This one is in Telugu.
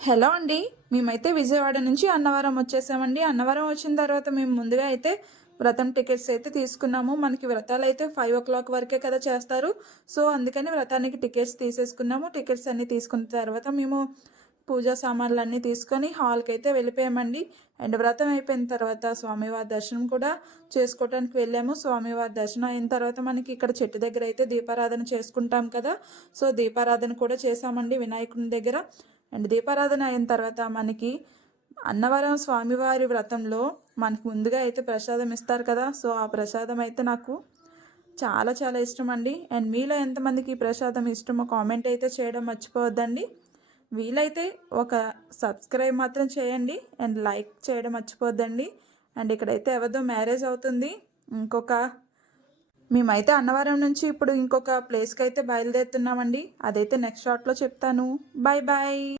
హలో అండి. మేమైతే విజయవాడ నుంచి అన్నవరం వచ్చేసామండి. అన్నవరం వచ్చిన తర్వాత మేము ముందుగా అయితే వ్రతం టికెట్స్ అయితే తీసుకున్నాము. మనకి వ్రతాలైతే 5:00 వరకే కదా చేస్తారు. సో, అందుకని వ్రతానికి టికెట్స్ తీసేసుకున్నాము. టికెట్స్ అన్నీ తీసుకున్న తర్వాత మేము పూజా సామాన్లన్నీ తీసుకొని హాల్‌కైతే వెళ్ళిపోయామండి. అండ్ వ్రతం అయిపోయిన తర్వాత స్వామివారి దర్శనం కూడా చేసుకోవటానికి వెళ్ళాము. స్వామివారి దర్శనం అయిన తర్వాత మనకి ఇక్కడ చెట్టు దగ్గర అయితే దీపారాధన చేసుకుంటాం కదా! సో, దీపారాధన కూడా చేశామండి వినాయకుని దగ్గర. అండ్ దీపారాధన అయిన తర్వాత మనకి అన్నవరం స్వామివారి వ్రతంలో మనకు ముందుగా అయితే ప్రసాదం ఇస్తారు కదా! సో, ఆ ప్రసాదం అయితే నాకు చాలా చాలా ఇష్టం అండి. అండ్ మీలో ఎంతమందికి ఈ ప్రసాదం ఇష్టమో కామెంట్ అయితే చేయడం మర్చిపోవద్దండి. వీలైతే ఒక సబ్స్క్రైబ్ మాత్రం చేయండి అండ్ లైక్ చేయడం మర్చిపోవద్దండి. అండ్ ఇక్కడైతే ఎవరిదో మ్యారేజ్ అవుతుంది. ఇంకొక మేమైతే అన్నవరం నుంచి ఇప్పుడు ఇంకొక ప్లేస్కి అయితే బయలుదేరుతున్నామండి. అదైతే నెక్స్ట్ షాట్లో చెప్తాను. Bye bye.